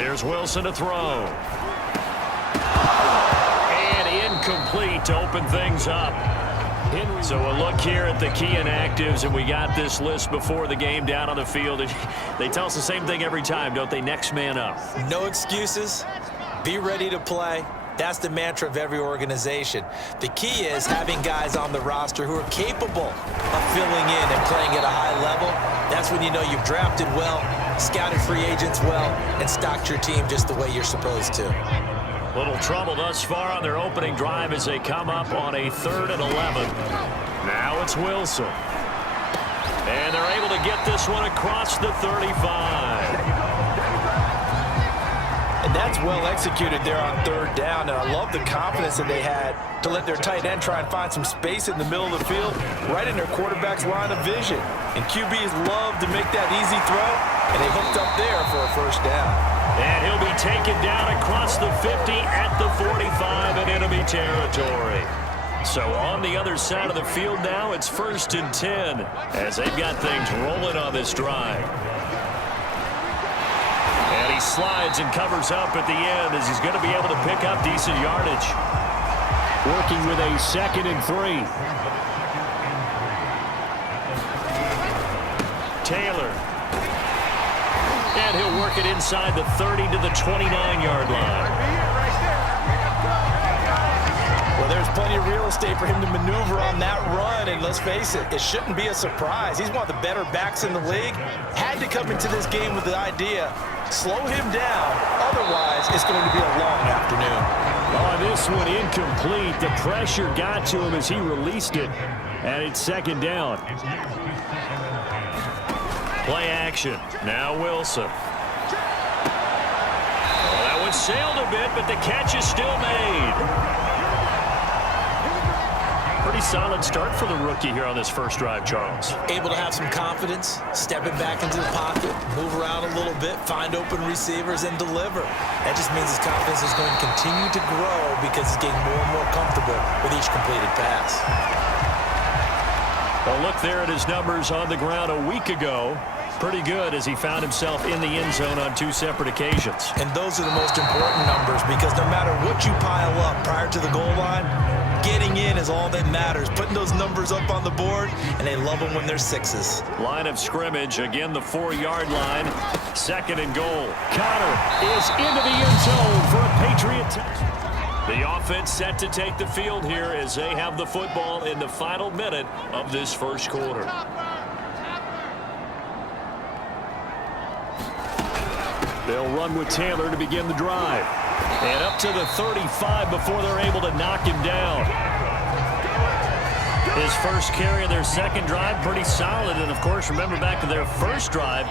Here's Wilson to throw. And incomplete to open things up. So a look here at the key inactives, and we got this list before the game down on the field. And they tell us the same thing every time, don't they? Next man up. No excuses. Be ready to play. That's the mantra of every organization. The key is having guys on the roster who are capable of filling in and playing at a high level. That's when you know you've drafted well, scouted free agents well, and stocked your team just the way you're supposed to. Little trouble thus far on their opening drive as they come up on a 3rd and 11. Now it's Wilson. And they're able to get this one across the 35. And that's well executed there on 3rd down, and I love the confidence that they had to let their tight end try and find some space in the middle of the field, right in their quarterback's line of vision. And QBs love to make that easy throw, and they hooked up there for a 1st down. And he'll be taken down across the 50 at the 45 in enemy territory. So on the other side of the field now, it's 1st and 10 as they've got things rolling on this drive. And he slides and covers up at the end as he's going to be able to pick up decent yardage. Working with a 2nd and 3. Taylor. And he'll work it inside the 30 to the 29-yard line. Well, there's plenty of real estate for him to maneuver on that run, and let's face it, it shouldn't be a surprise. He's one of the better backs in the league. Had to come into this game with the idea, slow him down, otherwise it's going to be a long afternoon. Oh, this one incomplete. The pressure got to him as he released it, and it's 2nd down. Play action. Now Wilson. Well, that one sailed a bit, but the catch is still made. Pretty solid start for the rookie here on this first drive, Charles. Able to have some confidence, stepping back into the pocket, move around a little bit, find open receivers, and deliver. That just means his confidence is going to continue to grow because he's getting more and more comfortable with each completed pass. Well, look there at his numbers on the ground a week ago. Pretty good as he found himself in the end zone on 2 separate occasions. And those are the most important numbers because no matter what you pile up prior to the goal line, getting in is all that matters. Putting those numbers up on the board, and they love them when they're 6s. Line of scrimmage, again the 4-yard line. 2nd and goal. Connor is into the end zone for a Patriot touchdown. The offense set to take the field here as they have the football in the final minute of this first quarter. They'll run with Taylor to begin the drive. And up to the 35 before they're able to knock him down. His first carry of their 2nd drive, pretty solid. And, of course, remember back to their first drive,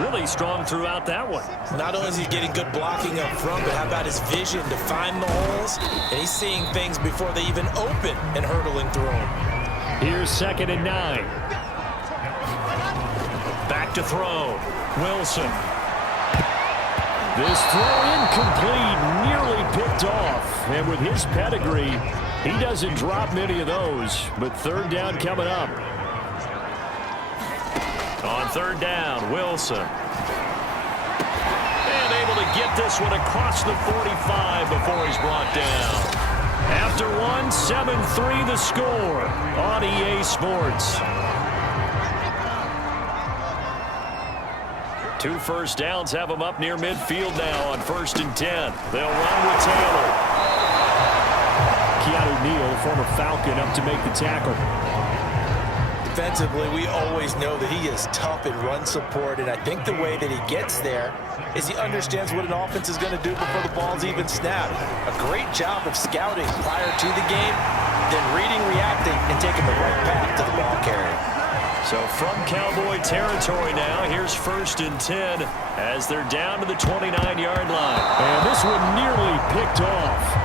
really strong throughout that one. Not only is he getting good blocking up front, but how about his vision to find the holes? And he's seeing things before they even open and hurdling through them. Here's 2nd and 9. Back to throw. Wilson. This throw incomplete, nearly picked off. And with his pedigree, he doesn't drop many of those. But 3rd down coming up. On 3rd down, Wilson. And able to get this one across the 45 before he's brought down. After one, 7-3 the score on EA Sports. 2 first downs have them up near midfield now on 1st and 10. They'll run with Taylor. Keanu Neal, former Falcon, up to make the tackle. Defensively, we always know that he is tough in run support, and I think the way that he gets there is he understands what an offense is going to do before the ball's even snapped. A great job of scouting prior to the game, then reading, reacting, and taking the right path to the ball carrier. So from Cowboy territory now, here's 1st and 10 as they're down to the 29-yard line. And this one nearly picked off.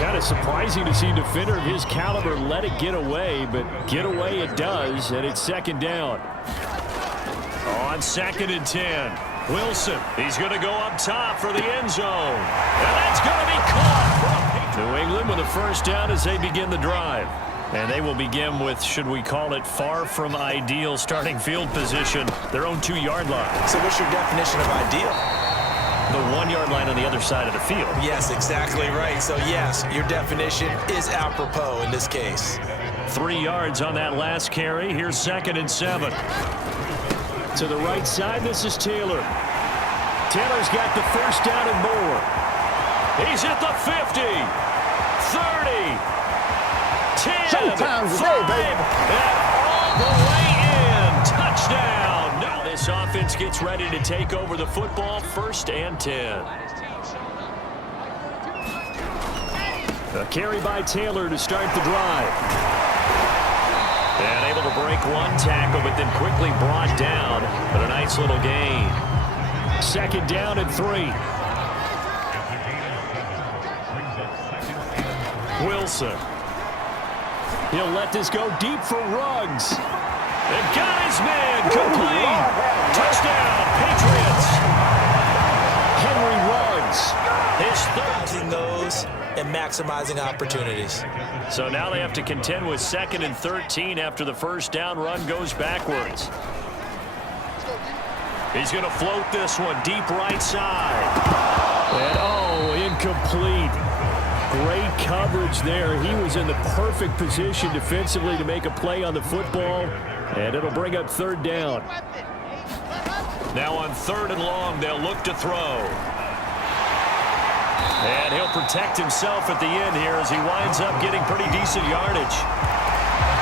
Kind of surprising to see a defender of his caliber let it get away, but get away it does, and it's 2nd down. On 2nd and 10, Wilson, he's going to go up top for the end zone. And that's going to be caught. New England with a 1st down as they begin the drive. And they will begin with, should we call it, far from ideal starting field position, their own 2-yard line. So what's your definition of ideal? The 1-yard line on the other side of the field. Yes, exactly right. So, yes, your definition is apropos in this case. 3 yards on that last carry. Here's 2nd and 7. To the right side, this is Taylor. Taylor's got the first down and more. He's at the 50, 30, 10, 5, and all the way in. Touchdown. Now this offense gets ready to take over the football. 1st and 10. A carry by Taylor to start the drive. And able to break one tackle, but then quickly brought down. But a nice little gain. 2nd down and 3. Wilson. He'll let this go deep for Ruggs. And got his man. Complete. Touchdown, Patriots. Henry Ruggs. His third. Those and maximizing opportunities. So now they have to contend with 2nd and 13 after the first down run goes backwards. He's going to float this one deep right side. And incomplete. Great coverage there. He was in the perfect position defensively to make a play on the football, and it'll bring up 3rd down. Now on 3rd and long, they'll look to throw. And he'll protect himself at the end here as he winds up getting pretty decent yardage.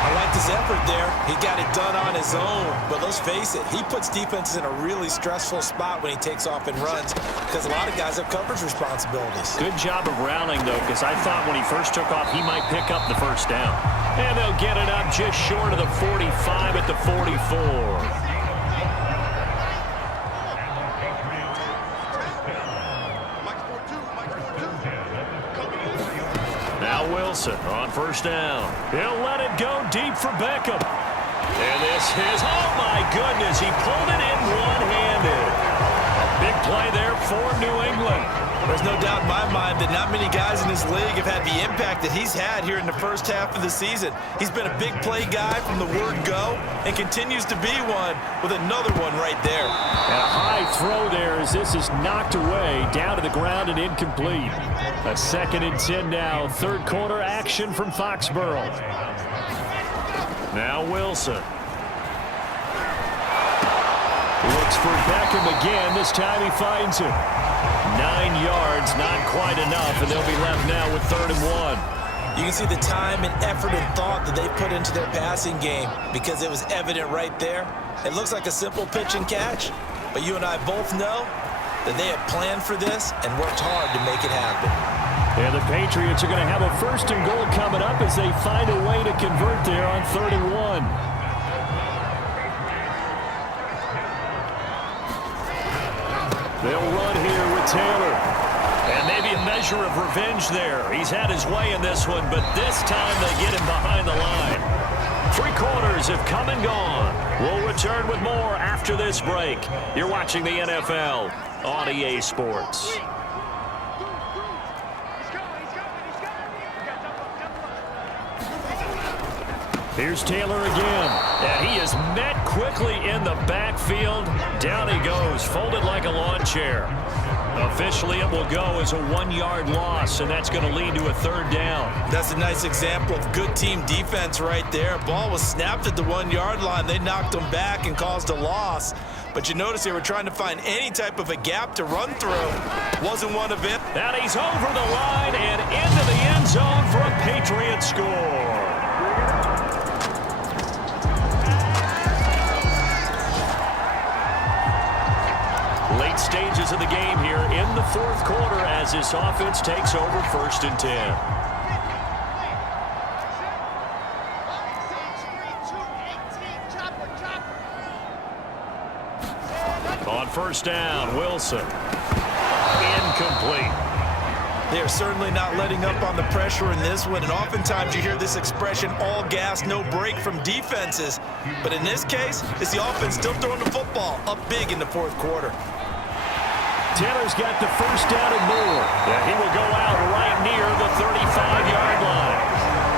I liked his effort there. He got it done on his own. But let's face it, he puts defenses in a really stressful spot when he takes off and runs because a lot of guys have coverage responsibilities. Good job of rallying, though, because I thought when he first took off, he might pick up the first down. And they'll get it up just short of the 45 at the 44. Now Wilson on 1st down. He'll let it go deep for Beckham. And this is, oh my goodness, he pulled it in one-handed. Big play there for New England. There's no doubt in my mind that not many guys in this league have had the impact that he's had here in the first half of the season. He's been a big play guy from the word go and continues to be one with another one right there. And a high throw there as this is knocked away, down to the ground and incomplete. A 2nd and 10 now, 3rd quarter action from Foxborough. Now Wilson. Looks for Beckham again. This time he finds him. 9 yards, not quite enough, and they'll be left now with 3rd and 1. You can see the time and effort and thought that they put into their passing game because it was evident right there. It looks like a simple pitch and catch, but you and I both know that they have planned for this and worked hard to make it happen. And the Patriots are going to have a 1st and goal coming up as they find a way to convert there on 3rd and 1. They'll run here with Taylor. And maybe a measure of revenge there. He's had his way in this one, but this time they get him behind the line. 3 quarters have come and gone. We'll return with more after this break. You're watching the NFL on EA Sports. Here's Taylor again, and he is met quickly in the backfield. Down he goes, folded like a lawn chair. Officially, it will go as a 1-yard loss, and that's going to lead to a 3rd down. That's a nice example of good team defense right there. Ball was snapped at the 1-yard line. They knocked him back and caused a loss. But you notice they were trying to find any type of a gap to run through. Wasn't one of it. And he's over the line and into the end zone for a Patriots score. Late stages of the game here in the 4th quarter as this offense takes over 1st and 10. On 1st down, Wilson. Incomplete. They are certainly not letting up on the pressure in this one, and oftentimes you hear this expression, all gas, no break from defenses. But in this case, it's the offense still throwing the football up big in the 4th quarter. Taylor's got the first down and more. Yeah, he will go out right near the 35-yard line.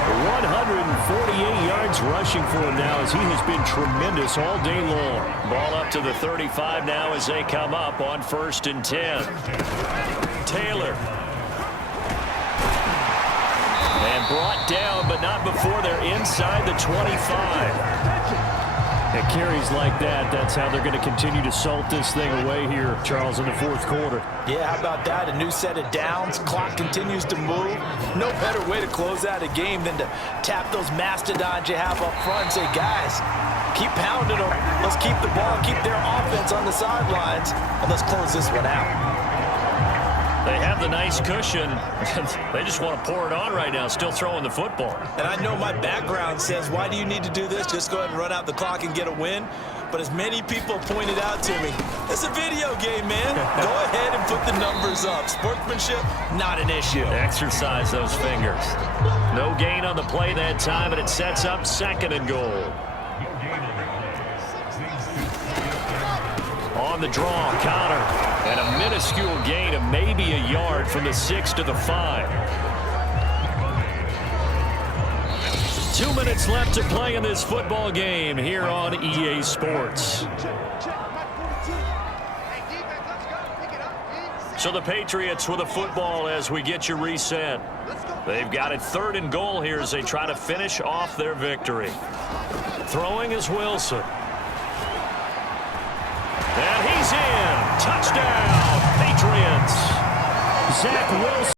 148 yards rushing for him now as he has been tremendous all day long. Ball up to the 35 now as they come up on 1st and 10. Taylor. And brought down, but not before they're inside the 25. At carries like that, that's how they're going to continue to salt this thing away here, Charles, in the 4th quarter. Yeah, how about that? A new set of downs. Clock continues to move. No better way to close out a game than to tap those mastodons you have up front and say, guys, keep pounding them. Let's keep the ball, keep their offense on the sidelines, and let's close this one out. They have the nice cushion. They just want to pour it on right now, still throwing the football. And I know my background says, why do you need to do this? Just go ahead and run out the clock and get a win. But as many people pointed out to me, it's a video game, man. Go ahead and put the numbers up. Sportsmanship, not an issue. Exercise those fingers. No gain on the play that time, and it sets up 2nd and goal. On the draw, Connor. And a minuscule gain of maybe a yard from the 6 to the 5. 2 minutes left to play in this football game here on EA Sports. So the Patriots with a football as we get you reset. They've got it 3rd and goal here as they try to finish off their victory. Throwing is Wilson. And he's in. Touchdown, Patriots. Zach Wilson.